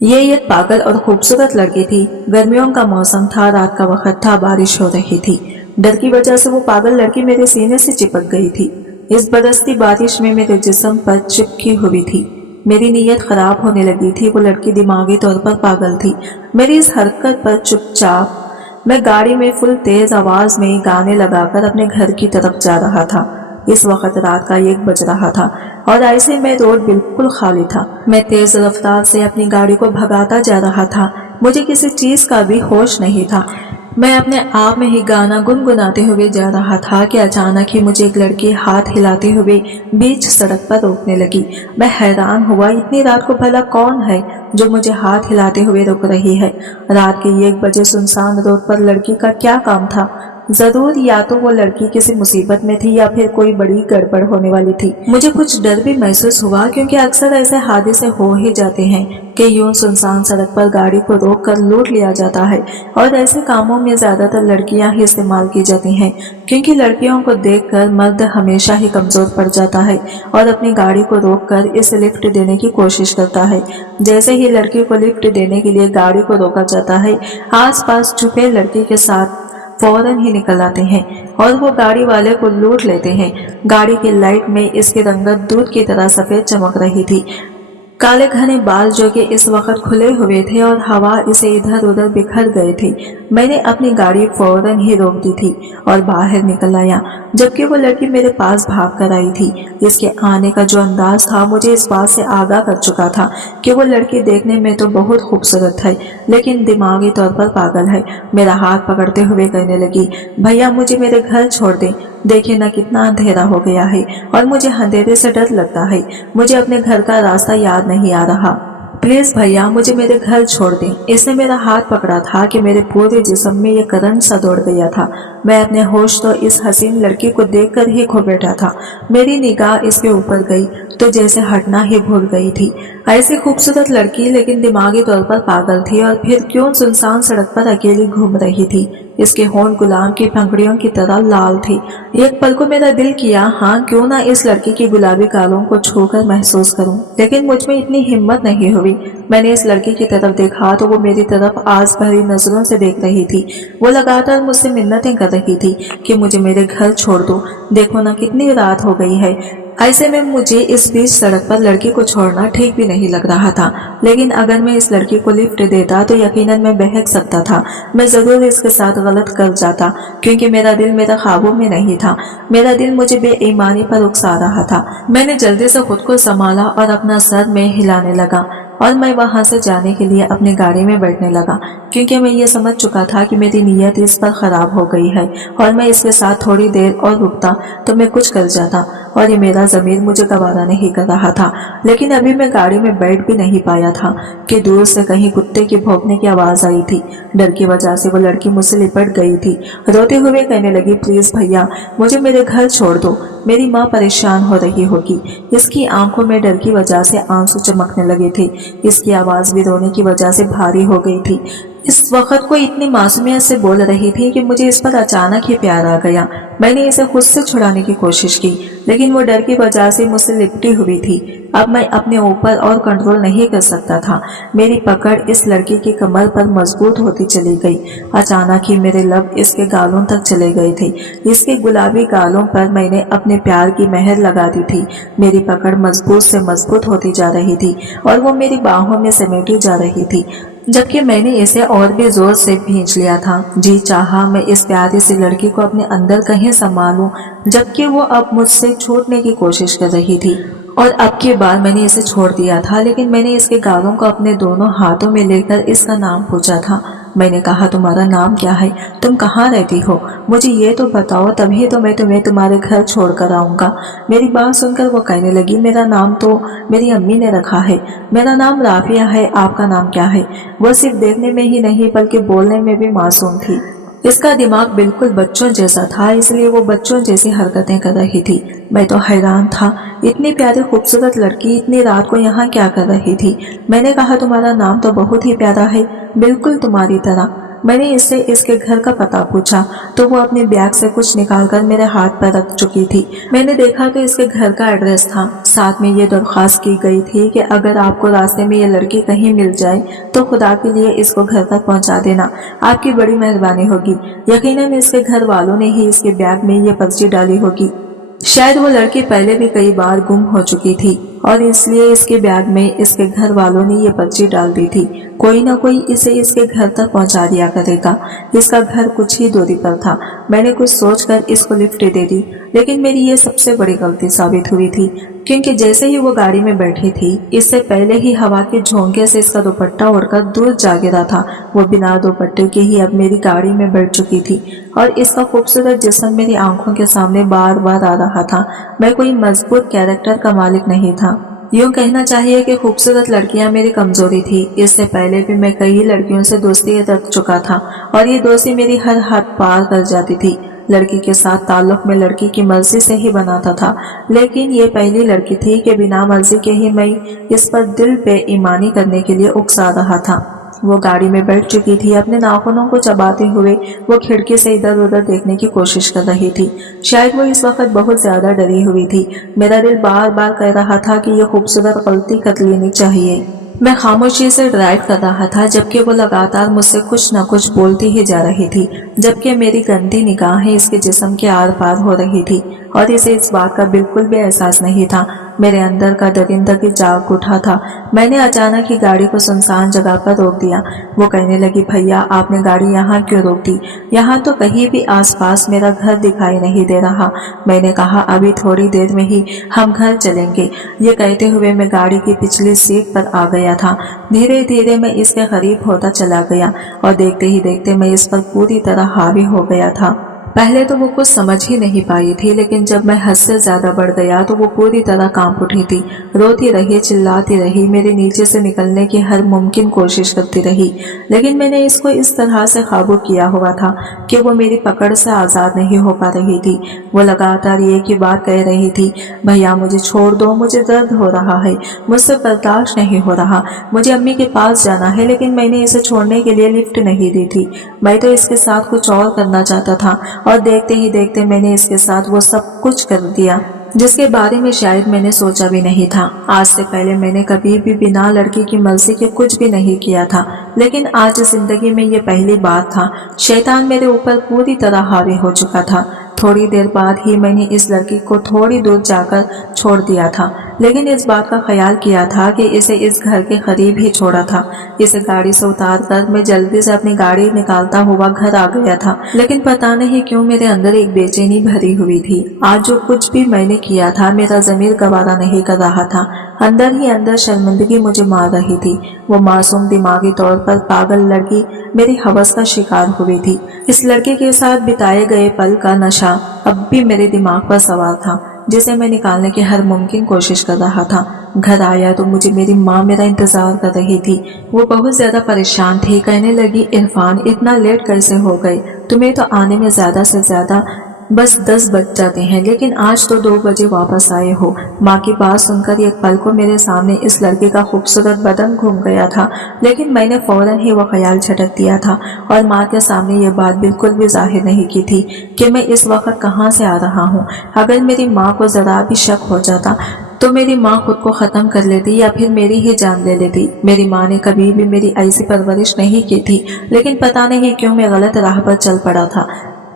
ये एक पागल और खूबसूरत लड़की थी। गर्मियों का मौसम था, रात का वक्त था, बारिश हो रही थी। डर की वजह से वो पागल लड़की मेरे सीने से चिपक गई थी। इस बरसती बारिश में मेरे जिस्म पर चिपकी हुई थी। मेरी नीयत खराब होने लगी थी। वो लड़की दिमागी तौर पर पागल थी। मेरी इस हरकत पर चुपचाप मैं गाड़ी में फुल तेज आवाज में गाने लगाकर अपने घर की तरफ जा रहा था। इस वक्त रात का 1 बज रहा था और ऐसे में रोड बिल्कुल खाली था। मैं तेज रफ्तार से अपनी गाड़ी को भगाता जा रहा था। मुझे किसी चीज का भी होश नहीं था। मैं अपने आप में ही गाना गुनगुनाते हुए जा रहा था कि अचानक ही मुझे एक लड़की हाथ हिलाते हुए बीच सड़क पर रोकने लगी। मैं हैरान हुआ, इतनी रात को भला कौन है जो मुझे हाथ हिलाते हुए रोक रही है। रात के 1 बजे सुनसान रोड पर लड़की का क्या काम था। जरूर या तो वो लड़की किसी मुसीबत में थी या फिर कोई बड़ी गड़बड़ होने वाली थी। मुझे कुछ डर भी महसूस हुआ, क्योंकि अक्सर ऐसे हादसे हो ही जाते हैं कि यूं सुनसान सड़क पर गाड़ी को रोक कर लूट लिया जाता है। और ऐसे कामों में ज्यादातर लड़कियां ही इस्तेमाल की जाती हैं, क्योंकि लड़कियों को देखकर मर्द हमेशा ही कमजोर पड़ जाता है और अपनी गाड़ी को रोक कर इसे लिफ्ट देने की कोशिश करता है। जैसे ही लड़की को लिफ्ट देने के लिए गाड़ी को रोका जाता है, आसपास छुपे लड़की के साथ फौरन ही निकल आते हैं और वो गाड़ी वाले को लूट लेते हैं। गाड़ी की लाइट में इसकी रंगत दूध की तरह सफेद चमक रही थी। काले घने बाल जो कि इस वक्त खुले हुए थे और हवा इसे इधर उधर बिखर गए थे। मैंने अपनी गाड़ी फौरन ही रोक दी थी और बाहर निकल आया, जबकि वो लड़की मेरे पास भाग कर आई थी। इसके आने का जो अंदाज था मुझे इस बात से आगाह कर चुका था कि वो लड़की देखने में तो बहुत खूबसूरत है, लेकिन दिमागी तौर पर पागल है। मेरा हाथ पकड़ते हुए कहने लगी, भैया मुझे मेरे घर छोड़ दे। देखिए ना कितना अंधेरा हो गया है और मुझे अंधेरे से डर लगता है। मुझे अपने घर का रास्ता याद नहीं आ रहा। प्लीज भैया मुझे मेरे घर छोड़ दें। इसने मेरा हाथ पकड़ा था कि मेरे पूरे जिस्म में ये करंट सा दौड़ गया था। मैं अपने होश तो इस हसीन लड़की को देखकर ही खो बैठा था। मेरी निगाह इसके ऊपर गई तो जैसे हटना ही भूल गई थी। ऐसी खूबसूरत लड़की लेकिन दिमागी तौर पर पागल थी, और फिर क्यों सुनसान सड़क पर अकेली घूम रही थी। इसके होंठ गुलाम की पंखुड़ियों की तरह लाल थी। एक पल को मेरा दिल किया, हाँ क्यों ना इस लड़की की गुलाबी गालों को छूकर महसूस करूं, लेकिन मुझ में इतनी हिम्मत नहीं हुई। मैंने इस लड़की की तरफ देखा तो वो मेरी तरफ आस भरी नजरों से देख रही थी। वो लगातार मुझसे मिन्नतें कर रही थी कि मुझे मेरे घर छोड़ दो। देखो ना कितनी रात हो गई है। ऐसे में मुझे इस बीच सड़क पर लड़की को छोड़ना ठीक भी नहीं लग रहा था, लेकिन अगर मैं इस लड़की को लिफ्ट देता तो यकीनन मैं बहक सकता था। मैं जरूर इसके साथ गलत कर जाता, क्योंकि मेरा दिल मेरा ख्वाबों में नहीं था। मेरा दिल मुझे बेईमानी पर उकसा रहा था। मैंने जल्दी से खुद को संभाला और अपना सर में हिलाने लगा और मैं वहां से जाने के लिए अपनी गाड़ी में बैठने लगा, क्योंकि मैं ये समझ चुका था कि मेरी नीयत इस पर खराब हो गई है और मैं इसके साथ थोड़ी देर और रुकता तो मैं कुछ कर जाता और ये मेरा ज़मीर मुझे गवारा नहीं कर रहा था। लेकिन अभी मैं गाड़ी में बैठ भी नहीं पाया था कि दूर से कहीं कुत्ते की भौंकने की आवाज़ आई थी। डर की वजह से वो लड़की मुझसे लिपट गई थी। रोते हुए कहने लगी, प्लीज़ भैया मुझे मेरे घर छोड़ दो, मेरी माँ परेशान हो रही होगी। इसकी आंखों में डर की वजह से आंसू चमकने लगे थे। इसकी आवाज़ भी रोने की वजह से भारी हो गई थी। इस वक्त को इतनी मासूमियत से बोल रही थी कि मुझे इस पर अचानक ही प्यार आ गया। मैंने इसे खुद से छुड़ाने की कोशिश की, लेकिन वो डर की वजह से मुझसे लिपटी हुई थी। अब मैं अपने ऊपर और कंट्रोल नहीं कर सकता था। मेरी पकड़ इस लड़की की कमर पर मजबूत होती चली गई। अचानक ही मेरे लब इसके गालों तक चले गए थे। इसके गुलाबी गालों पर मैंने अपने प्यार की मेहर लगा दी थी। मेरी पकड़ मजबूत से मजबूत होती जा रही थी और वो मेरी बाहों में समेटी जा रही थी, जबकि मैंने इसे और भी जोर से खींच लिया था। जी चाहा मैं इस प्यारी सी लड़की को अपने अंदर कहीं संभालूं, जबकि वो अब मुझसे छूटने की कोशिश कर रही थी। और अब की बार मैंने इसे छोड़ दिया था, लेकिन मैंने इसके गालों को अपने दोनों हाथों में लेकर इसका नाम पूछा था। मैंने कहा, तुम्हारा नाम क्या है? तुम कहाँ रहती हो? मुझे ये तो बताओ, तभी तो मैं तुम्हें तुम्हारे घर छोड़कर आऊँगा। मेरी बात सुनकर वो कहने लगी, मेरा नाम तो मेरी अम्मी ने रखा है। मेरा नाम राफिया है, आपका नाम क्या है? वो सिर्फ देखने में ही नहीं बल्कि बोलने में भी मासूम थी। इसका दिमाग बिल्कुल बच्चों जैसा था, इसलिए वो बच्चों जैसी हरकतें कर रही थी। मैं तो हैरान था, इतनी प्यारी खूबसूरत लड़की इतनी रात को यहाँ क्या कर रही थी। मैंने कहा, तुम्हारा नाम तो बहुत ही प्यारा है, बिल्कुल तुम्हारी तरह। मैंने इससे इसके घर का पता पूछा तो वो अपने बैग से कुछ निकालकर मेरे हाथ पर रख चुकी थी। मैंने देखा तो इसके घर का एड्रेस था। साथ में ये दरख्वास्त की गई थी कि अगर आपको रास्ते में ये लड़की कहीं मिल जाए तो खुदा के लिए इसको घर तक पहुंचा देना, आपकी बड़ी मेहरबानी होगी। यकीनन इसके घर वालों ने ही इसके बैग में ये पर्ची डाली होगी। शायद वो लड़की पहले भी कई बार गुम हो चुकी थी और इसलिए इसके बैग में इसके घर वालों ने ये पर्ची डाल दी थी। कोई ना कोई इसे इसके घर तक पहुंचा दिया करेगा। इसका घर कुछ ही दूरी पर था। मैंने कुछ सोचकर इसको लिफ्ट दे दी, लेकिन मेरी ये सबसे बड़ी गलती साबित हुई थी, क्योंकि जैसे ही वो गाड़ी में बैठी थी इससे पहले ही हवा के झोंके से इसका दुपट्टा उड़कर दूर जा गिरा था। वो बिना दुपट्टे के ही अब मेरी गाड़ी में बैठ चुकी थी और इसका खूबसूरत जिस्म मेरी आंखों के सामने बार बार आ रहा था। मैं कोई मजबूत कैरेक्टर का मालिक नहीं था। यूं कहना चाहिए कि खूबसूरत लड़कियां मेरी कमजोरी थी। इससे पहले भी मैं कई लड़कियों से दोस्ती रख चुका था और ये दोस्ती मेरी हर हद पार कर जाती थी। लड़की के साथ ताल्लुक में लड़की की मर्जी से ही बनाता था, लेकिन ये पहली लड़की थी कि बिना मर्जी के ही मैं इस पर दिल बेईमानी करने के लिए उकसा रहा था। वो गाड़ी में बैठ चुकी थी। अपने नाखूनों को चबाते हुए वो खिड़की से इधर उधर देखने की कोशिश कर रही थी। शायद वो इस वक्त बहुत ज्यादा डरी हुई थी। मेरा दिल बार बार कह रहा था कि ये खूबसूरत गलती कर लेनी चाहिए। मैं खामोशी से ड्राइव कर रहा था, जबकि वो लगातार मुझसे कुछ न कुछ बोलती ही जा रही थी, जबकि मेरी गंदी निगाहें इसके जिस्म के आर पार हो रही थी और इसे इस बात का बिल्कुल भी एहसास नहीं था। मेरे अंदर का दरिंदगी जाग उठा था। मैंने अचानक ही गाड़ी को सुनसान जगह पर रोक दिया। वो कहने लगी, भैया आपने गाड़ी यहाँ क्यों रोक दी? यहाँ तो कहीं भी आसपास मेरा घर दिखाई नहीं दे रहा। मैंने कहा, अभी थोड़ी देर में ही हम घर चलेंगे। ये कहते हुए मैं गाड़ी की पिछली सीट पर आ गया था। धीरे धीरे मैं इसके करीब होता चला गया और देखते ही देखते मैं इस पर पूरी तरह हावी हो गया था। पहले तो वो कुछ समझ ही नहीं पाई थी, लेकिन जब मैं हद से ज्यादा बढ़ गया तो वो पूरी तरह कांप उठी थी। रोती रही, चिल्लाती रही, मेरे नीचे से निकलने की हर मुमकिन कोशिश करती रही, लेकिन मैंने इसको इस तरह से काबू किया हुआ था कि वो मेरी पकड़ से आजाद नहीं हो पा रही थी। वो लगातार एक ही बात कह रही थी, भैया मुझे छोड़ दो, मुझे दर्द हो रहा है, मुझसे बर्दाश्त नहीं हो रहा, मुझे अम्मी के पास जाना है। लेकिन मैंने इसे छोड़ने के लिए लिफ्ट नहीं दी थी। मैं तो इसके साथ कुछ और करना चाहता था और देखते ही देखते मैंने इसके साथ वो सब कुछ कर दिया जिसके बारे में शायद मैंने सोचा भी नहीं था। आज से पहले मैंने कभी भी बिना लड़की की मर्जी के कुछ भी नहीं किया था, लेकिन आज जिंदगी में ये पहली बार था। शैतान मेरे ऊपर पूरी तरह हावी हो चुका था। थोड़ी देर बाद ही मैंने इस लड़की को थोड़ी दूर जाकर छोड़ दिया था, लेकिन इस बात का ख्याल किया था कि इसे इस घर के करीब ही छोड़ा था। इसे गाड़ी से उतार कर मैं जल्दी से अपनी गाड़ी निकालता हुआ घर आ गया था, लेकिन पता नहीं क्यों मेरे अंदर एक बेचैनी भरी हुई थी। आज जो कुछ भी मैंने किया था मेरा ज़मीर गवारा नहीं कर रहा था। अंदर ही अंदर शर्मिंदगी मुझे मार रही थी। वो मासूम दिमागी तौर पर पागल लड़की मेरी हवस का शिकार हुई थी। इस लड़के के साथ बिताए गए पल का नशा अब भी मेरे दिमाग पर सवार था, जिसे मैं निकालने की हर मुमकिन कोशिश कर रहा था। घर आया तो मुझे मेरी माँ मेरा इंतजार कर रही थी। वो बहुत ज्यादा परेशान थी। कहने लगी, इरफान इतना लेट कैसे हो गए? तुम्हें तो आने में ज्यादा से ज्यादा बस 10 बज जाते हैं, लेकिन आज तो 2 बजे वापस आए हो। माँ की बात सुनकर एक पल को मेरे सामने इस लड़के का खूबसूरत बदन घूम गया था, लेकिन मैंने फौरन ही वो ख्याल झटक दिया था और माँ के सामने ये बात बिल्कुल भी जाहिर नहीं की थी कि मैं इस वक्त कहाँ से आ रहा हूँ। अगर मेरी माँ को जरा भी शक हो जाता तो मेरी माँ खुद को ख़त्म कर लेती या फिर मेरी ही जान ले लेती। मेरी माँ ने कभी भी मेरी ऐसी परवरिश नहीं की थी, लेकिन पता नहीं क्यों मैं गलत राह पर चल पड़ा था।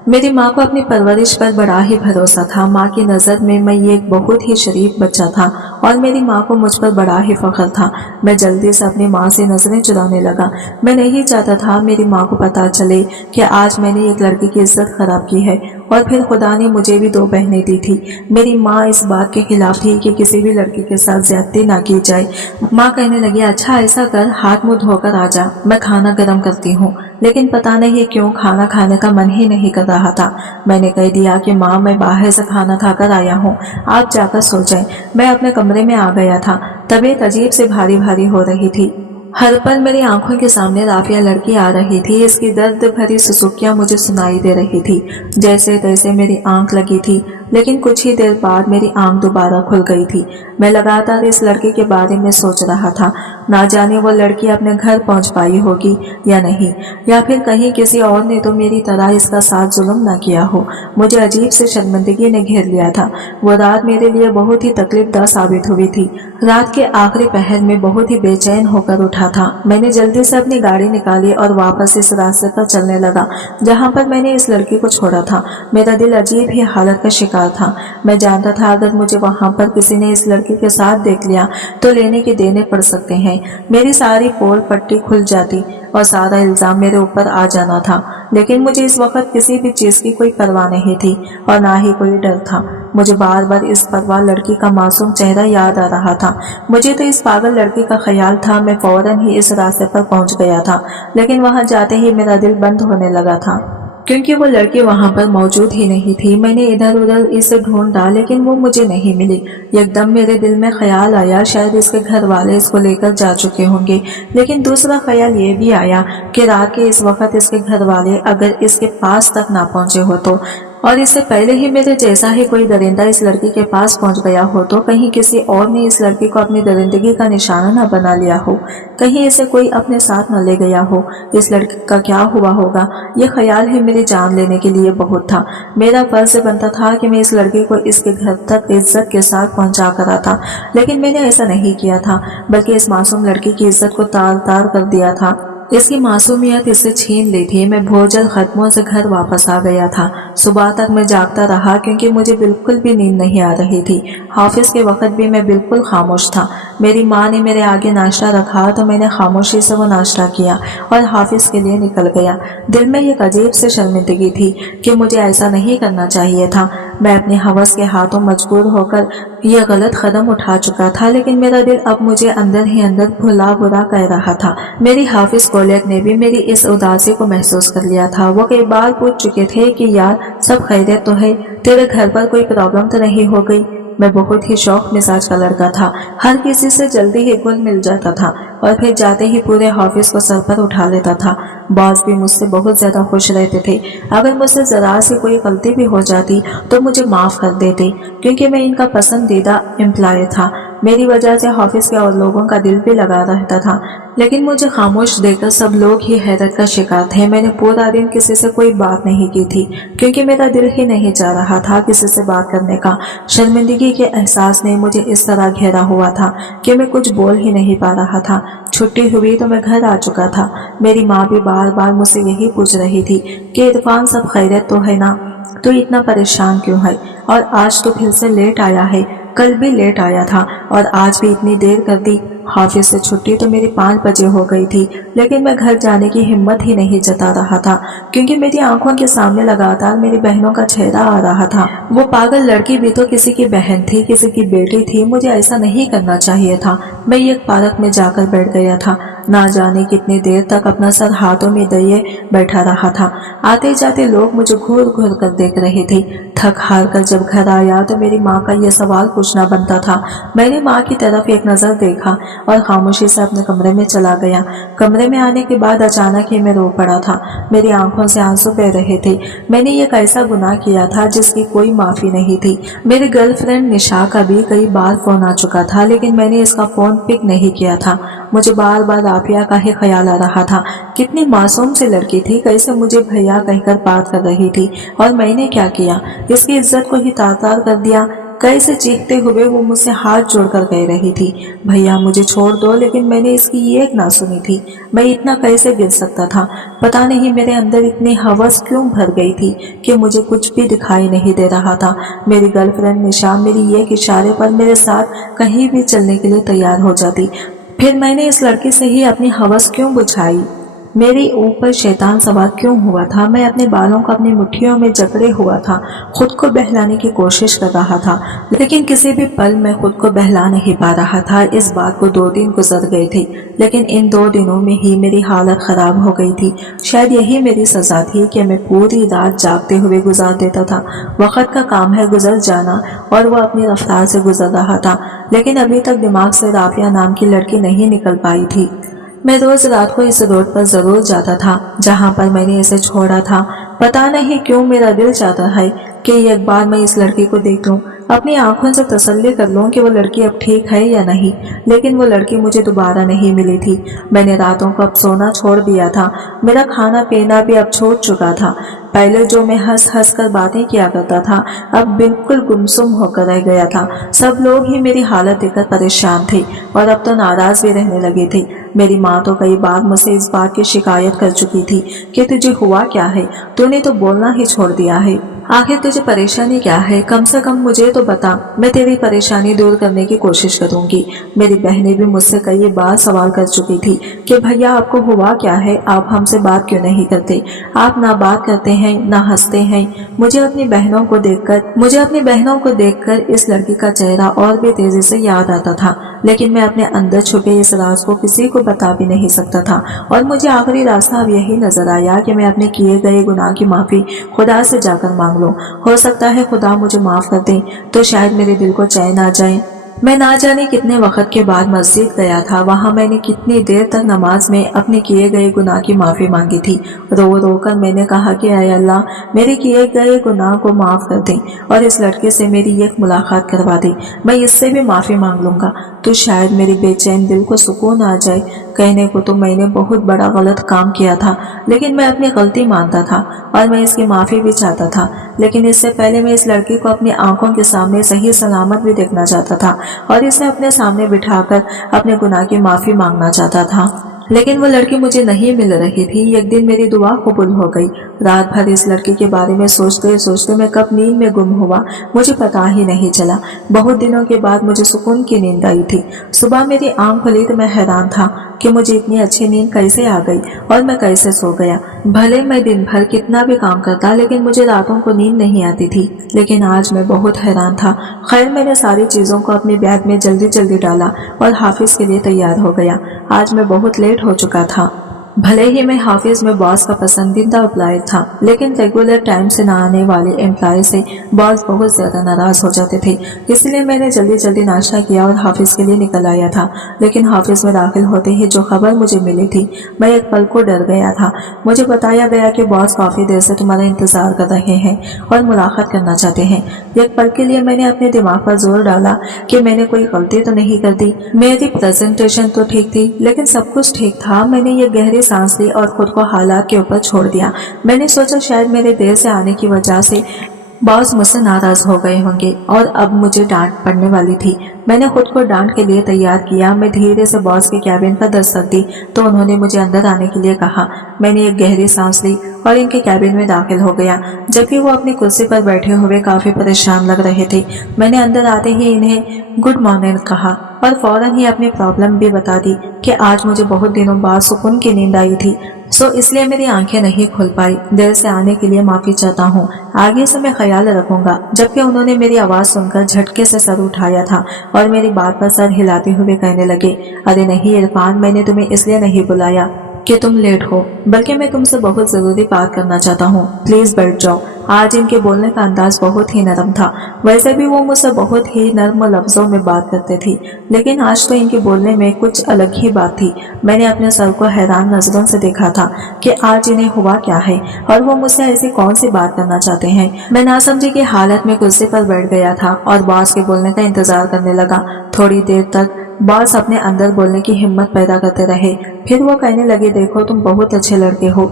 मेरी माँ को अपनी परवरिश पर बड़ा ही भरोसा था। माँ की नज़र में मैं एक बहुत ही शरीफ बच्चा था और मेरी माँ को मुझ पर बड़ा ही फख्र था। मैं जल्दी से अपनी माँ से नज़रें चुराने लगा। मैं नहीं चाहता था मेरी माँ को पता चले कि आज मैंने एक लड़की की इज्जत खराब की है, और फिर खुदा ने मुझे भी 2 बहनें दी थी। मेरी माँ इस बात के खिलाफ थी कि किसी भी लड़की के साथ ज्यादती ना की जाए। माँ कहने लगी, अच्छा ऐसा कर, हाथ मुँह धोकर आ जा, मैं खाना गर्म करती हूँ। लेकिन पता नहीं क्यों खाना खाने का मन ही नहीं कर रहा था। मैंने कह दिया कि माँ मैं बाहर से खाना खाकर आया हूँ, आप जाकर सो जाएं। मैं अपने कमरे में आ गया था। तबीयत अजीब से भारी भारी हो रही थी। हर पल मेरी आंखों के सामने राफिया लड़की आ रही थी। इसकी दर्द भरी सुसुकियां मुझे सुनाई दे रही थी। जैसे तैसे मेरी आंख लगी थी, लेकिन कुछ ही देर बाद मेरी आंख दोबारा खुल गई थी। मैं लगातार इस लड़की के बारे में सोच रहा था। ना जाने वो लड़की अपने घर पहुंच पाई होगी या नहीं, या फिर कहीं किसी और ने तो मेरी तरह इसका साथ जुल्म न किया हो। मुझे अजीब से शर्मिंदगी ने घेर लिया था। वो रात मेरे लिए बहुत ही तकलीफदा साबित हुई थी। रात के आखिरी पहर में बहुत ही बेचैन होकर उठा था। मैंने जल्दी से अपनी गाड़ी निकाली और वापस इस रास्ते पर चलने लगा जहां पर मैंने इस लड़की को छोड़ा था। मेरा दिल अजीब ही हालत का शिकार था। मैं जानता था अगर मुझे वहां पर किसी ने इस लड़की के साथ देख लिया तो लेने के देने पड़ सकते हैं। मेरी सारी पोल पट्टी खुल जाती और सारा इल्जाम मेरे ऊपर आ जाना था। लेकिन मुझे इस वक्त किसी भी चीज की कोई परवाह नहीं थी और ना ही कोई डर था। मुझे बार बार इस परवाह लड़की का मासूम चेहरा याद आ रहा था। मुझे तो इस पागल लड़की का ख्याल था। मैं फौरन ही इस रास्ते पर पहुंच गया था, लेकिन वहां जाते ही मेरा दिल बंद होने लगा था क्योंकि वो लड़की वहां पर मौजूद ही नहीं थी। मैंने इधर उधर इसे ढूंढा लेकिन वो मुझे नहीं मिली। एकदम मेरे दिल में ख्याल आया शायद इसके घर वाले इसको लेकर जा चुके होंगे। लेकिन दूसरा ख्याल ये भी आया कि रात के इस वक्त इसके घर वाले अगर इसके पास तक ना पहुंचे हो तो, और इससे पहले ही मेरे जैसा ही कोई दरिंदा इस लड़की के पास पहुंच गया हो तो, कहीं किसी और ने इस लड़की को अपनी दरिंदगी का निशाना न बना लिया हो, कहीं इसे कोई अपने साथ न ले गया हो। इस लड़की का क्या हुआ होगा, ये ख्याल ही मेरी जान लेने के लिए बहुत था। मेरा फर्ज बनता था कि मैं इस लड़की को इसके घर तक इज्जत के साथ पहुंचा कर आता, लेकिन मैंने ऐसा नहीं किया था, बल्कि इस मासूम लड़की की इज्जत को तार तार कर दिया था। इसकी मासूमियत इससे छीन ली थी। मैं भोजन खत्मों से घर वापस आ गया था। सुबह तक मैं जागता रहा क्योंकि मुझे बिल्कुल भी नींद नहीं आ रही थी। हाफिज के वक्त भी मैं बिल्कुल खामोश था। मेरी माँ ने मेरे आगे नाश्ता रखा तो मैंने खामोशी से वो नाश्ता किया और हाफिज के लिए निकल गया। दिल में एक अजीब से शर्मिंदगी थी कि मुझे ऐसा नहीं करना चाहिए था। मैं अपने हवस के हाथों मजबूर होकर यह गलत कदम उठा चुका था, लेकिन मेरा दिल अब मुझे अंदर ही अंदर भुला बुरा कह रहा था। मेरी हाफिज कोलियत ने भी मेरी इस उदासी को महसूस कर लिया था। वो कई बार पूछ चुके थे कि यार सब खैरियत तो है, तेरे घर पर कोई प्रॉब्लम तो नहीं हो गई। मैं बहुत ही शौक मिजाज का लड़का था। हर किसी से जल्दी ही घुल मिल जाता था और फिर जाते ही पूरे ऑफिस को सर पर उठा लेता था। बॉस भी मुझसे बहुत ज्यादा खुश रहते थे। अगर मुझसे जरा सी कोई गलती भी हो जाती तो मुझे माफ कर देते क्योंकि मैं इनका पसंदीदा एम्प्लॉय था। मेरी वजह से ऑफिस के और लोगों का दिल भी लगा रहता था, लेकिन मुझे खामोश देखकर सब लोग ही हैरत का शिकार थे। मैंने पूरा दिन किसी से कोई बात नहीं की थी क्योंकि मेरा दिल ही नहीं चाह रहा था किसी से बात करने का। शर्मिंदगी के एहसास ने मुझे इस तरह घेरा हुआ था कि मैं कुछ बोल ही नहीं पा रहा था। छुट्टी हुई तो मैं घर आ चुका था। मेरी माँ भी बार बार मुझसे यही पूछ रही थी कि इरफान सब खैरियत तो है ना, तू इतना परेशान क्यों है, और आज तो फिर से लेट आया है, कल भी लेट आया था और आज भी इतनी देर कर दी। ऑफिस से छुट्टी तो मेरी 5 बजे हो गई थी, लेकिन मैं घर जाने की हिम्मत ही नहीं जता रहा था क्योंकि मेरी आंखों के सामने लगातार मेरी बहनों का चेहरा आ रहा था। वो पागल लड़की भी तो किसी की बहन थी, किसी की बेटी थी। मुझे ऐसा नहीं करना चाहिए था। मैं एक पार्क में जाकर बैठ गया था। ना जाने कितनी देर तक अपना सर हाथों में दये बैठा रहा था। आते जाते लोग मुझे घूर घूर कर देख रहे थे। थक हार कर जब घर आया तो मेरी माँ का यह सवाल पूछना बनता था। मैंने माँ की तरफ एक नजर देखा और खामोशी से अपने कमरे में चला गया। कमरे में आने के बाद अचानक ही मैं रो पड़ा था। मेरी आंखों से आंसू बह रहे थे। मैंने एक ऐसा गुनाह किया था जिसकी कोई माफी नहीं थी। मेरी गर्लफ्रेंड निशा का भी कई बार फोन आ चुका था, लेकिन मैंने इसका फोन पिक नहीं किया था। मुझे बार बार आफिया का ही ख्याल आ रहा था। कितनी मासूम सी लड़की थी, कैसे मुझे भैया कहकर बात कर रही थी और मैंने क्या किया, इसकी इज्जत को ही तार तार कर दिया। कैसे चीखते हुए वो मुझसे हाथ जोड़कर कह रही थी, भैया मुझे छोड़ दो, लेकिन मैंने इसकी एक ना सुनी थी। मैं इतना कैसे गिर सकता था। पता नहीं मेरे अंदर इतनी हवस क्यों भर गई थी कि मुझे कुछ भी दिखाई नहीं दे रहा था। मेरी गर्लफ्रेंड निशा मेरी एक इशारे पर मेरे साथ कहीं भी चलने के लिए तैयार हो जाती। फिर मैंने इस लड़की से ही अपनी हवस क्यों बुझाई। मेरे ऊपर शैतान सवार क्यों हुआ था। मैं अपने बालों को अपनी मुट्ठियों में जकड़े हुआ था, खुद को बहलाने की कोशिश कर रहा था, लेकिन किसी भी पल में खुद को बहला नहीं पा रहा था। इस बात को 2 दिन गुजर गए थे, लेकिन इन 2 दिनों में ही मेरी हालत खराब हो गई थी। शायद यही मेरी सजा थी कि मैं पूरी रात जागते हुए गुजार देता था। वक्त का काम है गुजर जाना, और वो अपनी रफ्तार से गुजर रहा था, लेकिन अभी तक दिमाग से राफिया नाम की लड़की नहीं निकल पाई थी। मैं रोज रात को इस रोड पर जरूर जाता था जहां पर मैंने इसे छोड़ा था। पता नहीं क्यों मेरा दिल चाहता है कि एक बार मैं इस लड़की को देख लूं, अपनी आंखों से तसल्ली कर लूं कि वो लड़की अब ठीक है या नहीं। लेकिन वो लड़की मुझे दोबारा नहीं मिली थी। मैंने रातों को अब सोना छोड़ दिया था, मेरा खाना पीना भी अब छूट चुका था। पहले जो मैं हंस हंस कर बातें किया करता था, अब बिल्कुल गुमसुम होकर रह गया था। सब लोग ही मेरी हालत देखकर परेशान थे और अब तो नाराज भी रहने लगे थे। मेरी माँ तो कई बार मुझसे इस बात की शिकायत कर चुकी थी कि तुझे हुआ क्या है, तूने तो बोलना ही छोड़ दिया है। आखिर तुझे परेशानी क्या है, कम से कम मुझे तो बता, मैं तेरी परेशानी दूर करने की कोशिश करूंगी। मेरी बहनें भी मुझसे कई बार सवाल कर चुकी थी कि भैया आपको हुआ क्या है, आप हमसे बात क्यों नहीं करते, आप ना बात करते हैं ना हंसते हैं। मुझे अपनी बहनों को देखकर इस लड़की का चेहरा और भी तेजी से याद आता था, लेकिन मैं अपने अंदर छुपे इस राज को किसी को बता भी नहीं सकता था। और मुझे आखिरी रास्ता अब यही नजर आया कि मैं अपने किए गए गुनाह की माफी खुदा से जाकर मांग लूं। हो सकता है खुदा मुझे माफ कर दे तो शायद मेरे दिल को चैन आ जाए। मैं ना जाने कितने वक्त के बाद मस्जिद गया था। वहां मैंने कितनी देर तक नमाज में अपने किए गए गुनाह की माफी मांगी थी। रो रो कर मैंने कहा कि ऐ अल्लाह, मेरे किए गए गुनाह को माफ कर दे और इस लड़के से मेरी एक मुलाकात करवा दे। मैं इससे भी माफी मांग लूंगा तो शायद मेरी बेचैन दिल को सुकून आ जाए। कहने को तो मैंने बहुत बड़ा गलत काम किया था, लेकिन मैं अपनी गलती मानता था और मैं इसकी माफी भी चाहता था। लेकिन इससे पहले मैं इस लड़की को अपनी आंखों के सामने सही सलामत भी देखना चाहता था और इसे अपने सामने बिठाकर अपने गुनाह की माफी मांगना चाहता था। लेकिन वो लड़की मुझे नहीं मिल रही थी। एक दिन मेरी दुआ कबूल हो गई। रात भर इस लड़की के बारे में सोचते सोचते मैं कब नींद में गुम हुआ मुझे पता ही नहीं चला। बहुत दिनों के बाद मुझे सुकून की नींद आई थी। सुबह मेरी आंख खुली तो मैं हैरान था कि मुझे इतनी अच्छी नींद कैसे आ गई और मैं कैसे सो गया। भले मैं दिन भर कितना भी काम करता, लेकिन मुझे रातों को नींद नहीं आती थी। लेकिन आज मैं बहुत हैरान था। खैर, मैंने सारी चीजों को अपने बैग में जल्दी जल्दी डाला और हाफिज के लिए तैयार हो गया। आज मैं बहुत लेट हो चुका था। भले ही मैं हाफिज में बॉस का पसंदीदा एम्प्लॉय था, लेकिन रेगुलर टाइम से ना आने वाले एम्प्लॉय से बॉस बहुत ज्यादा नाराज हो जाते थे। इसलिए मैंने जल्दी जल्दी नाश्ता किया और हाफिज के लिए निकल आया था। लेकिन हाफिज में दाखिल होते ही जो खबर मुझे मिली थी, मैं एक पल को डर गया था। मुझे बताया गया कि बॉस काफी देर से तुम्हारा इंतजार कर रहे हैं और मुलाकात करना चाहते हैं। एक पल के लिए मैंने अपने दिमाग पर जोर डाला कि मैंने कोई गलती तो नहीं कर दी। मेरी प्रेजेंटेशन तो ठीक थी, लेकिन सब कुछ ठीक था। मैंने ये गहरी सांस ली और खुद को हालात के ऊपर छोड़ दिया। मैंने सोचा शायद मेरे देर से आने की वजह से बॉस मुझसे नाराज हो गए होंगे और अब मुझे डांट पड़ने वाली थी। मैंने खुद को डांट के लिए तैयार किया। मैं धीरे से बॉस के कैबिन पर दस्तक दी तो उन्होंने मुझे अंदर आने के लिए कहा। मैंने एक गहरी सांस ली और इनके कैबिन में दाखिल हो गया, जबकि वो अपनी कुर्सी पर बैठे हुए काफी परेशान लग रहे थे। मैंने अंदर आते ही इन्हें गुड मॉर्निंग कहा और फौरन ही अपनी प्रॉब्लम भी बता दी कि आज मुझे बहुत दिनों बाद सुकून की नींद आई थी, सो इसलिए मेरी आंखें नहीं खुल पाई। देर से आने के लिए माफी चाहता हूँ, आगे से मैं ख्याल रखूंगा। जबकि उन्होंने मेरी आवाज सुनकर झटके से सर उठाया था और मेरी बात पर सर हिलाते हुए कहने लगे, अरे नहीं इरफान, मैंने तुम्हें इसलिए नहीं बुलाया कि तुम लेट हो, बल्कि मैं तुमसे बहुत जरूरी बात करना चाहता हूँ। प्लीज बैठ जाओ। आज इनके बोलने का अंदाज बहुत ही नरम था। वैसे भी वो मुझसे बहुत ही नर्म लफ्जों में बात करते थे, लेकिन आज तो इनके बोलने में कुछ अलग ही बात थी। मैंने अपने सर को हैरान नजरों से देखा था कि आज इन्हें हुआ क्या है और वो मुझसे ऐसी कौन सी बात करना चाहते हैं। मैं नासमझी की हालत में कुर्सी पर बैठ गया था और बॉस के बोलने का इंतजार करने लगा। थोड़ी देर तक बॉस अपने अंदर बोलने की हिम्मत पैदा करते रहे। फिर वो कहने लगे, देखो तुम बहुत अच्छे लड़के हो।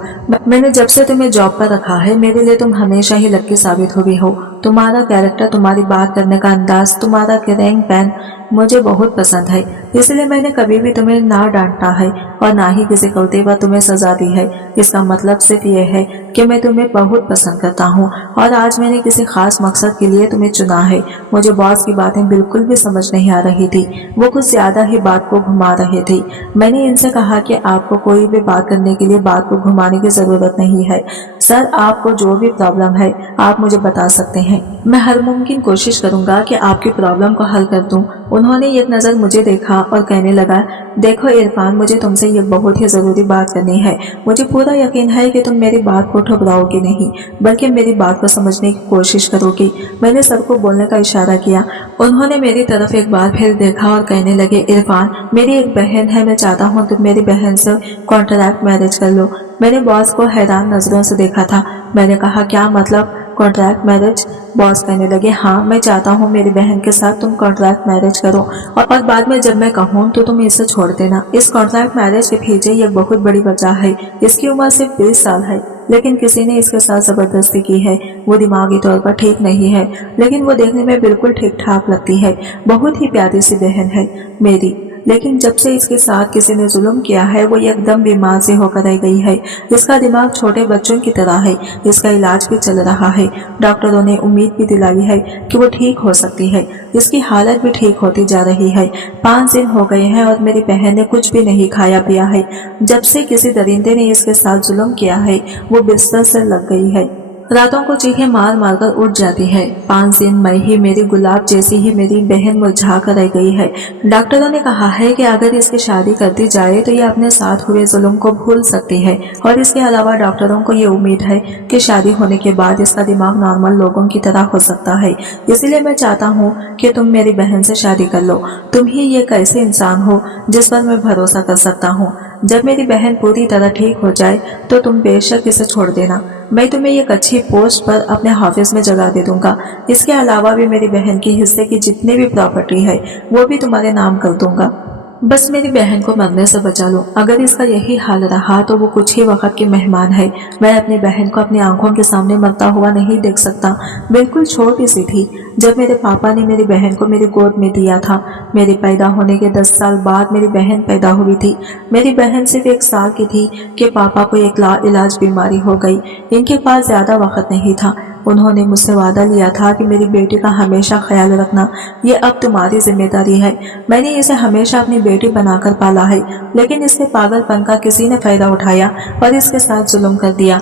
मैंने जब से तुम्हें जॉब पर रखा है, मेरे लिए तुम हमेशा ही लकी साबित हुए हो। तुम्हारा कैरेक्टर, तुम्हारी बात करने का अंदाज, तुम्हारा रैंक पैन मुझे बहुत पसंद है। इसलिए मैंने कभी भी तुम्हें ना डांटा है और ना ही किसी गलती पर तुम्हें सजा दी है। इसका मतलब सिर्फ ये है कि मैं तुम्हें बहुत पसंद करता हूँ और आज मैंने किसी खास मकसद के लिए तुम्हें चुना है। मुझे बॉस की बातें बिल्कुल भी समझ नहीं आ रही थी। वो कुछ ज्यादा ही बात को घुमा रहे थे। मैंने इनसे कहा कि आपको कोई भी बात करने के लिए बात को घुमाने की जरूरत नहीं है। सर, आपको जो भी प्रॉब्लम है आप मुझे बता सकते हैं। मैं हर मुमकिन कोशिश करूंगा कि आपकी प्रॉब्लम को हल कर दूं। उन्होंने एक नजर मुझे देखा और कहने लगा, देखो इरफान, मुझे तुमसे ये बहुत ही जरूरी बात करनी है। मुझे पूरा यकीन है कि तुम मेरी बात को ठुकराओगे नहीं, बल्कि मेरी बात को समझने की कोशिश करोगे। मैंने सर को बोलने का इशारा किया। उन्होंने मेरी तरफ एक बार फिर देखा और कहने लगे, इरफान, मेरी एक बहन है, मैं चाहता हूँ तुम मेरी बहन से कॉन्ट्रैक्ट मैरिज कर लो। मैंने बॉस को हैरान नजरों से देखा था। मैंने कहा, क्या मतलब? Contract marriage? बॉस कहने लगे, हाँ मैं चाहता हूँ मेरी बहन के साथ तुम कॉन्ट्रैक्ट मैरिज करो और बाद में जब मैं कहूँ तो तुम इसे छोड़ देना। इस कॉन्ट्रैक्ट मैरिज के पीछे एक बहुत बड़ी वजह है। इसकी उम्र सिर्फ 20 साल है, लेकिन किसी ने इसके साथ जबरदस्ती की है। वो दिमागी तौर पर ठीक नहीं है, लेकिन वो देखने में बिल्कुल ठीक ठाक लगती है। बहुत ही प्यारी सी बहन है मेरी, लेकिन जब से इसके साथ किसी ने जुल्म किया है वो एकदम बीमार सी होकर रह गई है। इसका दिमाग छोटे बच्चों की तरह है। इसका इलाज भी चल रहा है। डॉक्टरों ने उम्मीद भी दिलाई है कि वो ठीक हो सकती है। इसकी हालत भी ठीक होती जा रही है। 5 दिन हो गए हैं और मेरी बहन ने कुछ भी नहीं खाया पिया है। जब से किसी दरिंदे ने इसके साथ जुल्म किया है वो बिस्तर से लग गई है। रातों को चीखें मार मार कर उठ जाती है। 5 दिन में ही मेरी गुलाब जैसी ही मेरी बहन मुरझा कर रह गई है। डॉक्टरों ने कहा है कि अगर इसकी शादी कर दी जाए तो ये अपने साथ हुए जुल्म को भूल सकती है, और इसके अलावा डॉक्टरों को ये उम्मीद है कि शादी होने के बाद इसका दिमाग नॉर्मल लोगों की तरह हो सकता है। इसलिए मैं चाहता हूँ कि तुम मेरी बहन से शादी कर लो। तुम ही ये कैसे इंसान हो जिस पर मैं भरोसा कर सकता हूँ। जब मेरी बहन पूरी तरह ठीक हो जाए तो तुम बेशक इसे छोड़ देना। मैं तुम्हें एक अच्छी पोस्ट पर अपने ऑफिस में जगह दे दूंगा। इसके अलावा भी मेरी बहन की हिस्से की जितनी भी प्रॉपर्टी है वो भी तुम्हारे नाम कर दूंगा। बस मेरी बहन को मरने से बचा लो। अगर इसका यही हाल रहा तो वो कुछ ही वक्त की मेहमान है। मैं अपनी बहन को अपनी आंखों के सामने मरता हुआ नहीं देख सकता। बिल्कुल छोटी सी थी जब मेरे पापा ने मेरी बहन को मेरी गोद में दिया था। मेरे पैदा होने के 10 साल बाद मेरी बहन पैदा हुई थी। मेरी बहन सिर्फ 1 साल की थी कि पापा को एक इलाज बीमारी हो गई। इनके पास ज्यादा वक्त नहीं था। उन्होंने मुझसे वादा लिया था कि मेरी बेटी का हमेशा ख्याल रखना, ये अब तुम्हारी जिम्मेदारी है। मैंने इसे हमेशा अपनी बेटी बनाकर पाला है, लेकिन इसके पागलपन का किसी ने फायदा उठाया और इसके साथ जुल्म कर दिया,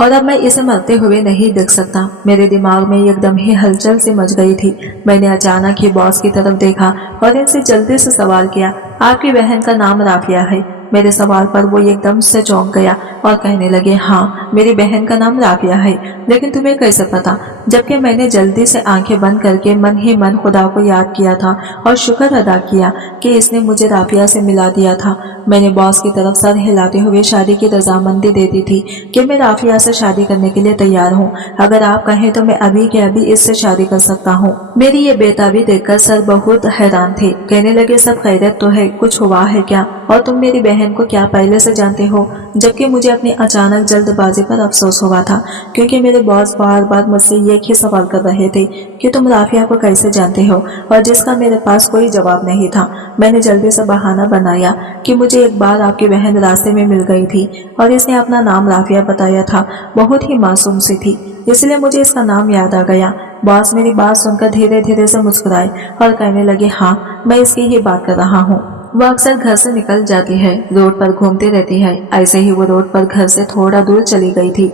और अब मैं इसे मरते हुए नहीं देख सकता। मेरे दिमाग में एकदम ही हलचल सी मच गई थी। मैंने अचानक ही बॉस की तरफ देखा और इनसे जल्दी से सवाल किया, आपकी बहन का नाम राफिया है? मेरे सवाल पर वो एकदम से चौंक गया और कहने लगे, हाँ मेरी बहन का नाम राफिया है। लेकिन तुम्हें कैसे पता? जबकि मैंने जल्दी से आंखें बंद करके मन ही मन खुदा को याद किया था और शुक्र अदा किया कि इसने मुझे राफिया से मिला दिया था। मैंने बॉस की तरफ सर हिलाते हुए शादी की रजामंदी दे दी थी कि मैं राफिया से शादी करने के लिए तैयार हूँ। अगर आप कहें तो मैं अभी के अभी इससे शादी कर सकता हूँ। मेरी ये बेताबी देखकर सर बहुत हैरान थे। कहने लगे, सब खैरियत तो है, कुछ हुआ है क्या? और तुम मेरी बहन को क्या पहले से जानते हो? जबकि मुझे अपनी अचानक जल्दबाजी पर अफसोस हुआ था, क्योंकि मेरे बॉस बार बार मुझसे एक ही सवाल कर रहे थे कि तुम राफिया को कैसे जानते हो, और जिसका मेरे पास कोई जवाब नहीं था। मैंने जल्दी से बहाना बनाया कि मुझे एक बार आपकी बहन रास्ते में मिल गई थी और इसने अपना नाम राफिया बताया था। बहुत ही मासूम सी थी, इसलिए मुझे इसका नाम याद आ गया। बॉस मेरी बात सुनकर धीरे धीरे से मुस्कुराए और कहने लगे, हाँ मैं इसकी ही बात कर रहा हूँ। वो अक्सर घर से निकल जाती है, रोड पर घूमती रहती है। ऐसे ही वो रोड पर घर से थोड़ा दूर चली गई थी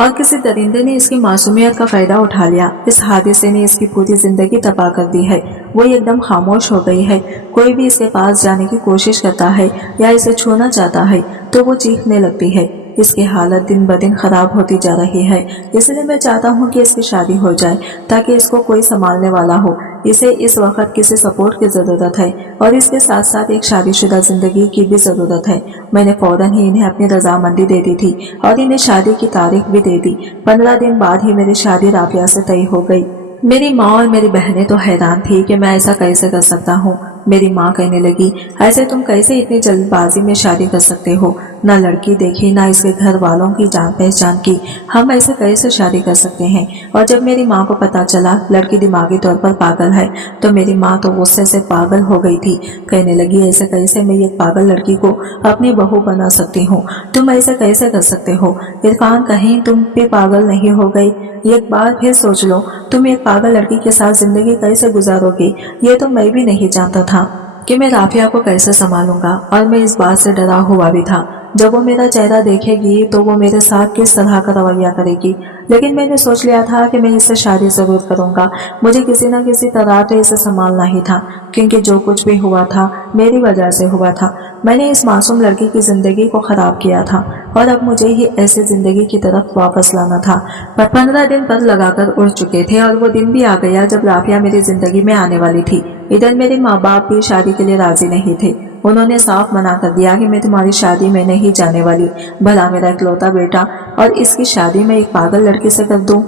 और किसी दरिंदे ने इसकी मासूमियत का फायदा उठा लिया। इस हादसे ने इसकी पूरी जिंदगी तबाह कर दी है। वो एकदम खामोश हो गई है। कोई भी इसके पास जाने की कोशिश करता है या इसे छूना चाहता है तो वो चीखने लगती है। इसकी हालत दिन ब दिन खराब होती जा रही है। इसलिए मैं चाहता हूँ कि इसकी शादी हो जाए ताकि इसको कोई संभालने वाला हो। इसे इस वक्त किसी सपोर्ट की जरूरत है और इसके साथ साथ एक शादीशुदा जिंदगी की भी जरूरत है। मैंने फौरन ही इन्हें अपनी रजामंदी दे दी थी और इन्हें शादी की तारीख भी दे दी। 15 दिन बाद ही मेरी शादी राफिया से तय हो गई। मेरी माँ और मेरी बहनें तो हैरान थी कि मैं ऐसा कैसे कर सकता हूँ। मेरी माँ कहने लगी, ऐसे तुम कैसे इतनी जल्दबाजी में शादी कर सकते हो? ना लड़की देखी, ना इसके घर वालों की जान पहचान की, हम ऐसे कैसे शादी कर सकते हैं? और जब मेरी माँ को पता चला लड़की दिमागी तौर पर पागल है तो मेरी माँ तो गुस्से से पागल हो गई थी। कहने लगी, ऐसे कैसे मैं एक पागल लड़की को अपनी बहू बना सकती हूँ? तुम ऐसे कैसे कर सकते हो? इरफान, कहीं तुम भी पागल नहीं हो गई? एक बार फिर सोच लो, तुम एक पागल लड़की के साथ जिंदगी कैसे गुजारोगे? ये तो मैं भी नहीं जानता था कि मैं राफिया को कैसे संभालूंगा, और मैं इस बात से डरा हुआ भी था जब वो मेरा चेहरा देखेगी तो वो मेरे साथ किस तरह का रवैया करेगी। लेकिन मैंने सोच लिया था कि मैं इससे शादी जरूर करूंगा। मुझे किसी न किसी तरह तो इसे संभालना ही था, क्योंकि जो कुछ भी हुआ था मेरी वजह से हुआ था। मैंने इस मासूम लड़की की जिंदगी को खराब किया था और अब मुझे ही ऐसी जिंदगी की तरफ वापस लाना था। पर 15 दिन पर लगाकर उड़ चुके थे और वो दिन भी आ गया जब राफिया मेरी जिंदगी में आने वाली थी। इधर मेरे माँ बाप भी शादी के लिए राजी नहीं थे। उन्होंने साफ मना कर दिया कि मैं तुम्हारी शादी में नहीं जाने वाली। भला मेरा इकलौता बेटा और इसकी शादी मैं एक पागल लड़की से कर दूं?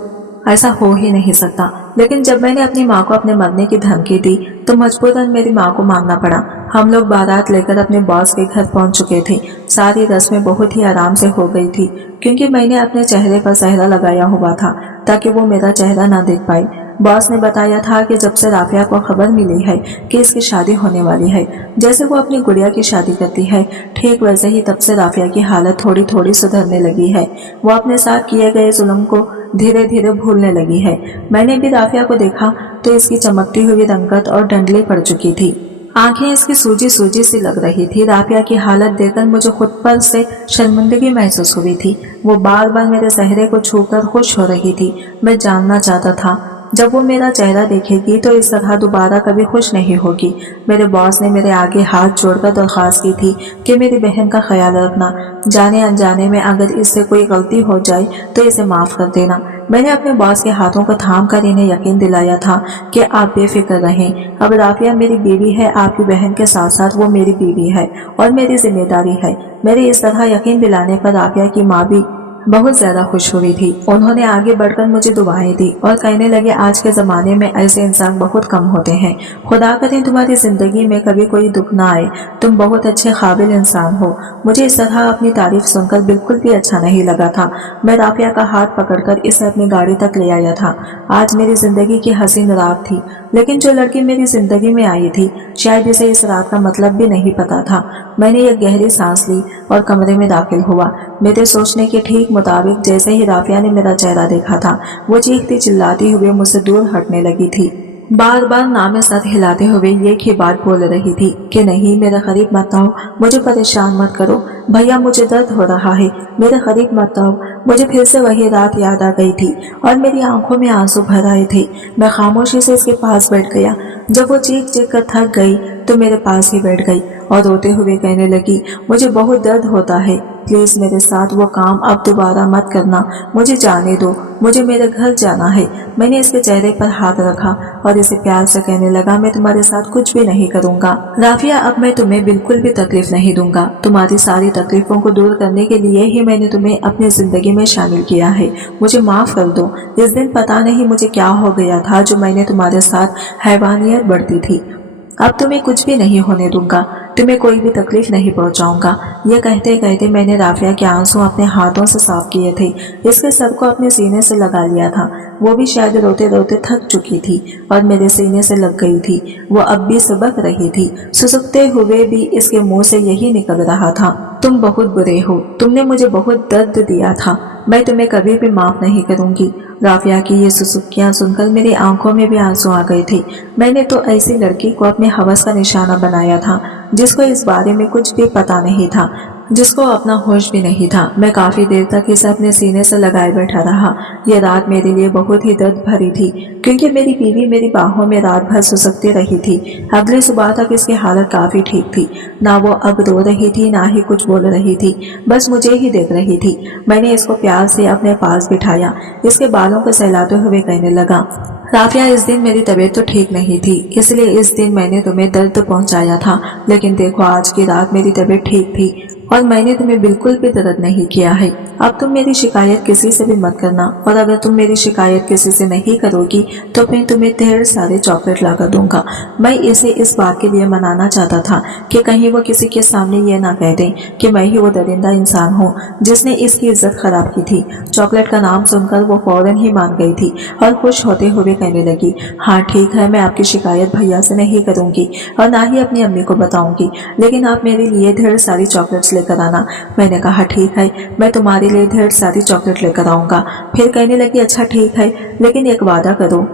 ऐसा हो ही नहीं सकता। लेकिन जब मैंने अपनी माँ को अपने मरने की धमकी दी तो मजबूरन मेरी माँ को मानना पड़ा। हम लोग बारात लेकर अपने बॉस के घर पहुंच चुके थे। सारी रस्में बहुत ही आराम से हो गई थी क्योंकि मैंने अपने चेहरे पर सेहरा लगाया हुआ था ताकि वो मेरा चेहरा ना देख पाए। बॉस ने बताया था कि जब से राफिया को खबर मिली है कि इसकी शादी होने वाली है, जैसे वो अपनी गुड़िया की शादी करती है, ठीक वैसे ही तब से राफिया की हालत थोड़ी थोड़ी सुधरने लगी है। वो अपने साथ किए गए जुल्म को धीरे धीरे भूलने लगी है। मैंने भी राफिया को देखा तो इसकी चमकती हुई रंगत और डंडली पड़ चुकी थी। आंखें इसकी सूजी सूजी सी लग रही थी। राफिया की हालत देखकर मुझे खुद पर से शर्मिंदगी महसूस हुई थी। वो बार बार मेरे चेहरे को छूकर खुश हो रही थी। मैं जानना चाहता था जब वो मेरा चेहरा देखेगी तो इस तरह दोबारा कभी खुश नहीं होगी। मेरे बॉस ने मेरे आगे हाथ जोड़कर दरख्वास्त की थी कि मेरी बहन का ख्याल रखना। जाने अनजाने में अगर इससे कोई गलती हो जाए तो इसे माफ कर देना। मैंने अपने बॉस के हाथों को थाम कर इन्हें यकीन दिलाया था कि आप बेफिक्र रहें। अब राफिया मेरी बीवी है, आपकी बहन के साथ साथ वो मेरी बीवी है और मेरी जिम्मेदारी है। मेरे इस तरह यकीन दिलाने पर राफिया की माँ भी बहुत ज्यादा खुश हुई थी। उन्होंने आगे बढ़कर मुझे दुआएं दी और कहने लगे, आज के जमाने में ऐसे इंसान बहुत कम होते हैं। खुदा करे तुम्हारी जिंदगी में कभी कोई दुख ना आए। तुम बहुत अच्छे काबिल इंसान हो। मुझे इस तरह अपनी तारीफ सुनकर बिल्कुल भी अच्छा नहीं लगा था। मैं राफिया का हाथ पकड़कर इसे अपनी गाड़ी तक ले आया था। आज मेरी जिंदगी की हसीन रात थी, लेकिन जो लड़की मेरी जिंदगी में आई थी शायद इसे इस रात का मतलब भी नहीं पता था। मैंने एक गहरी सांस ली और कमरे में दाखिल हुआ। मेरे सोचने के ठीक मुताबिक जैसे ही राफिया ने मेरा चेहरा देखा था, वो चीखती चिल्लाती हुए मुझसे दूर हटने लगी थी। बार बार नामे साथ हिलाते हुए एक ही बात बोल रही थी कि नहीं, मेरे करीब मत आओ, मुझे परेशान मत करो भैया, मुझे दर्द हो रहा है, मेरे करीब मत आओ। मुझे फिर से वही रात याद आ गई थी और मेरी आंखों में आंसू भर आए थे। मैं खामोशी से इसके पास बैठ गया। जब वो चीख चीख कर थक गई तो मेरे पास ही बैठ गई और रोते हुए कहने लगी, मुझे बहुत दर्द होता है, प्लीज मेरे साथ वो काम अब दोबारा मत करना, मुझे जाने दो, मुझे मेरे घर जाना है। मैंने इसके चेहरे पर हाथ रखा और इसे प्यार से कहने लगा, मैं तुम्हारे साथ कुछ भी नहीं करूंगा राफिया, अब मैं तुम्हें बिल्कुल भी तकलीफ नहीं दूंगा। तुम्हारी सारी तकलीफों को दूर करने के लिए ही मैंने तुम्हें अपनी जिंदगी में शामिल किया है। मुझे माफ कर दो। इस दिन पता नहीं मुझे क्या हो गया था जो मैंने तुम्हारे साथ हैवानियत बढ़ती थी। अब तुम्हें कुछ भी नहीं होने दूंगा, तुम्हें कोई भी तकलीफ नहीं पहुंचाऊंगा। ये कहते कहते मैंने राफिया के आंसू अपने हाथों से साफ किए थे। इसके सर को अपने सीने से लगा लिया था। वो भी शायद रोते रोते थक चुकी थी और मेरे सीने से लग गई थी। वो अब भी सुबक रही थी। सुसुकते हुए भी इसके मुंह से यही निकल रहा था, तुम बहुत बुरे हो, तुमने मुझे बहुत दर्द दिया था, मैं तुम्हें कभी भी माफ नहीं करूंगी। राफिया की ये सुसुकियां सुनकर मेरी आंखों में भी आंसू आ गए थे। मैंने तो ऐसी लड़की को अपने हवस का निशाना बनाया था जिसको इस बारे में कुछ भी पता नहीं था, जिसको अपना होश भी नहीं था। मैं काफी देर तक इसे अपने सीने से लगाए बैठा रहा। यह रात मेरे लिए बहुत ही दर्द भरी थी क्योंकि मेरी बीवी मेरी बाहों में रात भर सुसकती रही थी। अगली सुबह तक इसकी हालत काफी ठीक थी। ना वो अब रो रही थी ना ही कुछ बोल रही थी, बस मुझे ही देख रही थी। मैंने इसको प्यार से अपने पास बिठाया, इसके बालों को सहलाते हुए कहने लगा, राफिया, इस दिन मेरी तबीयत तो ठीक नहीं थी, इसलिए इस दिन मैंने तुम्हें दर्द पहुंचाया था, लेकिन देखो आज की रात मेरी तबीयत ठीक थी और मैंने तुम्हें बिल्कुल भी दर्द नहीं किया है। अब तुम मेरी शिकायत किसी से भी मत करना और अगर तुम मेरी शिकायत किसी से नहीं करोगी तो मैं तुम्हें ढेर सारे चॉकलेट लाकर दूंगा। मैं इसे इस बात के लिए मनाना चाहता था कि कहीं वो किसी के सामने ये ना कह दे कि मैं ही वो दरिंदा इंसान हूँ जिसने इसकी इज्जत खराब की थी। चॉकलेट का नाम सुनकर वो फौरन ही मान गई थी और खुश होते हुए कहने लगी, हाँ ठीक है, मैं आपकी शिकायत भैया से नहीं करूंगी और ना ही अपनी अम्मी को बताऊंगी, लेकिन आप मेरे लिए ढेर सारी चॉकलेट्स लेकर आना। मैंने कहा ठीक है, मैं तुम्हारे लिए ढेर सारी चॉकलेट लेकर आऊंगा। फिर कहने लगी, अच्छा ठीक है, लेकिन एक वादा करो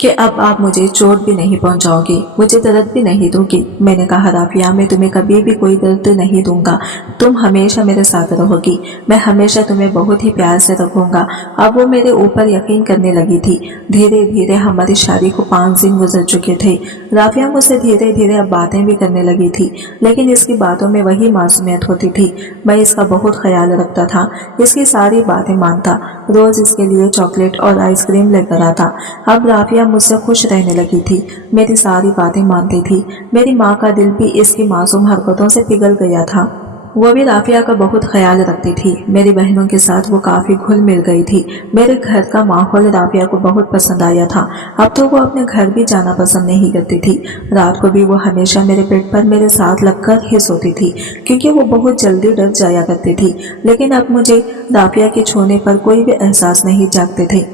कि अब आप मुझे चोट भी नहीं पहुंचाओगी, मुझे दर्द भी नहीं दोगी। मैंने कहा राफिया, मैं तुम्हें कभी भी कोई दर्द नहीं दूंगा, तुम हमेशा मेरे साथ रहोगी, मैं हमेशा तुम्हें बहुत ही प्यार से रखूंगा। अब वो मेरे ऊपर यकीन करने लगी थी। धीरे धीरे हमारी शादी को 5 दिन गुजर चुके थे। राफिया मुझसे धीरे धीरे अब बातें भी करने लगी थी, लेकिन इसकी बातों में वही मासूमियत होती थी। मैं इसका बहुत ख्याल रखता था, इसकी सारी बातें मानता, रोज इसके लिए चॉकलेट और आइसक्रीम लेकर आता। अब राफिया मुझसे खुश रहने लगी थी, मेरी सारी बातें मानती थी। मेरी माँ का दिल भी इसकी मासूम हरकतों से पिघल गया था। वो भी राफिया का बहुत ख्याल रखती थी। मेरी बहनों के साथ वो काफी घुल मिल गई थी। मेरे घर का माहौल राफिया को बहुत पसंद आया था। अब तो वो अपने घर भी जाना पसंद नहीं करती थी। रात को भी वो हमेशा मेरे पेट पर मेरे साथ लगकर ही सोती थी, क्योंकि वो बहुत जल्दी डर जाया करती थी। लेकिन अब मुझे राफिया के छूने पर कोई भी एहसास नहीं जागते थे।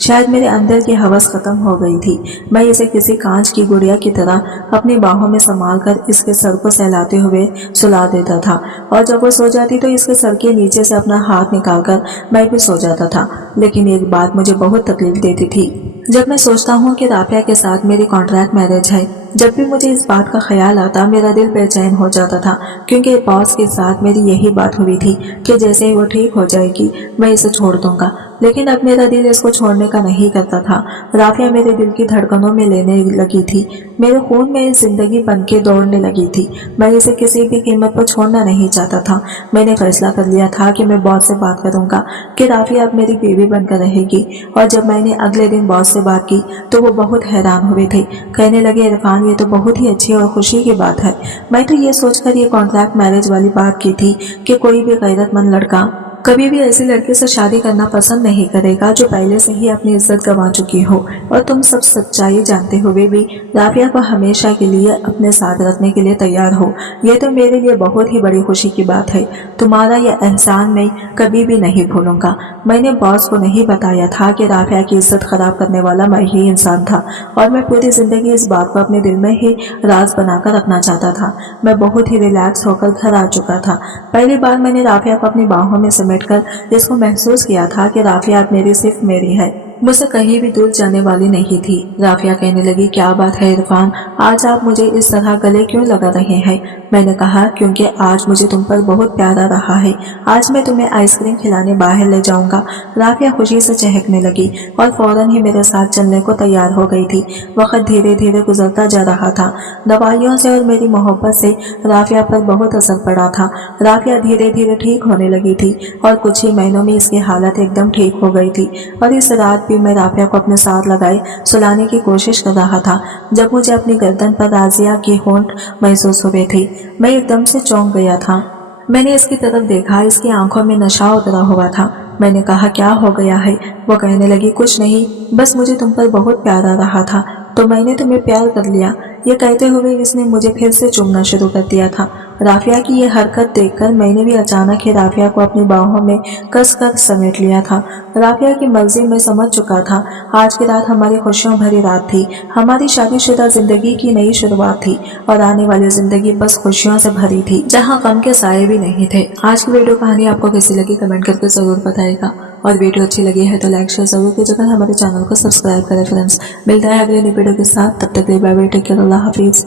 शायद मेरे अंदर की हवस खत्म हो गई थी। मैं इसे किसी कांच की गुड़िया की तरह अपनी बाहों में संभाल कर इसके सर को सहलाते हुए सुला देता था, और जब वो सो जाती तो इसके सर के नीचे से अपना हाथ निकालकर मैं भी सो जाता था। लेकिन एक बात मुझे बहुत तकलीफ देती थी। जब मैं सोचता हूँ कि राफिया के साथ मेरी कॉन्ट्रैक्ट मैरिज है, जब भी मुझे इस बात का ख्याल आता मेरा दिल बेचैन हो जाता था, क्योंकि बॉस के साथ मेरी यही बात हुई थी कि जैसे ही वो ठीक हो जाएगी मैं इसे छोड़ दूंगा। लेकिन अब मेरा दिल इसको छोड़ने का नहीं करता था। राफिया मेरे दिल की धड़कनों में लेने लगी थी, मेरे खून में जिंदगी बन के दौड़ने लगी थी। मैं इसे किसी भी कीमत पर छोड़ना नहीं चाहता था। मैंने फैसला कर लिया था कि मैं बॉस से बात करूंगा कि राफिया अब मेरी बीवी बनकर रहेगी। और जब मैंने अगले दिन बॉस से बात की तो वो बहुत हैरान हुए थे। कहने लगे, इरफान, ये तो बहुत ही अच्छी और खुशी की बात है। मैं तो ये सोचकर ये कॉन्ट्रैक्ट मैरिज वाली बात की थी कि कोई भी गैरतमंद लड़का कभी भी ऐसी लड़की से शादी करना पसंद नहीं करेगा जो पहले से ही अपनी इज्जत गंवा चुकी हो। और तुम सब सच्चाई जानते हुए भी राफिया को हमेशा के लिए अपने साथ रखने के लिए तैयार हो। यह तो मेरे लिए बहुत ही बड़ी खुशी की बात है। तुम्हारा यह एहसान मैं कभी भी नहीं भूलूंगा। मैंने बॉस को नहीं बताया था कि राफिया की इज्जत खराब करने वाला मैं ही इंसान था, और मैं पूरी जिंदगी इस बात को अपने दिल में ही राज बनाकर रखना चाहता था। मैं बहुत ही रिलैक्स होकर घर आ चुका था। पहली बार मैंने राफिया को अपनी बाहों में समेटकर इसको महसूस किया था कि राफिया अब मेरी सिर्फ मेरी है, मुझसे कहीं भी दूर जाने वाली नहीं थी। राफिया कहने लगी, क्या बात है इरफान, आज आप मुझे इस तरह गले क्यों लगा रहे हैं? मैंने कहा, क्योंकि आज मुझे तुम पर बहुत प्यार आ रहा है। आज मैं तुम्हें आइसक्रीम खिलाने बाहर ले जाऊंगा। राफिया खुशी से चहकने लगी और फौरन ही मेरे साथ चलने को तैयार हो गई थी। वक्त धीरे धीरे गुजरता जा रहा था। दवाइयों से और मेरी मोहब्बत से राफिया पर बहुत असर पड़ा था। राफिया धीरे धीरे ठीक होने लगी थी और कुछ ही महीनों में इसकी हालत एकदम ठीक हो गई थी। और इस रात भी मैं राफिया को अपने साथ लगाए सुलाने की कोशिश कर रहा था, जब मुझे अपनी गर्दन पर राजिया की होंठ महसूस हुए थे। मैं एकदम से चौंक गया था। मैंने इसकी तरफ देखा, इसकी आंखों में नशा उतरा हुआ था। मैंने कहा, क्या हो गया है? वो कहने लगी, कुछ नहीं, बस मुझे तुम पर बहुत प्यार आ रहा था तो मैंने तुम्हें प्यार कर लिया। ये कहते हुए इसने मुझे फिर से चूमना शुरू कर दिया था। राफिया की ये हरकत देखकर मैंने भी अचानक ही राफिया को अपनी बाहों में कस समेट लिया था। राफिया की मर्जी में समझ चुका था। आज की रात हमारी खुशियों भरी रात थी। हमारी शादीशुदा जिंदगी की नई शुरुआत थी और आने वाली जिंदगी बस खुशियों से भरी थी, जहाँ गम के साए भी नहीं थे। आज की वीडियो कहानी आपको कैसी लगी कमेंट करके जरूर बताएगा, और वीडियो अच्छी लगी है तो लाइक शेयर जरूर कीजिएगा। हमारे चैनल को सब्सक्राइब करें फ्रेंड्स। मिलता है अगले वीडियो के साथ, तब तक के लिए बाय बाय, टेक केयर, अल्लाह हाफिज।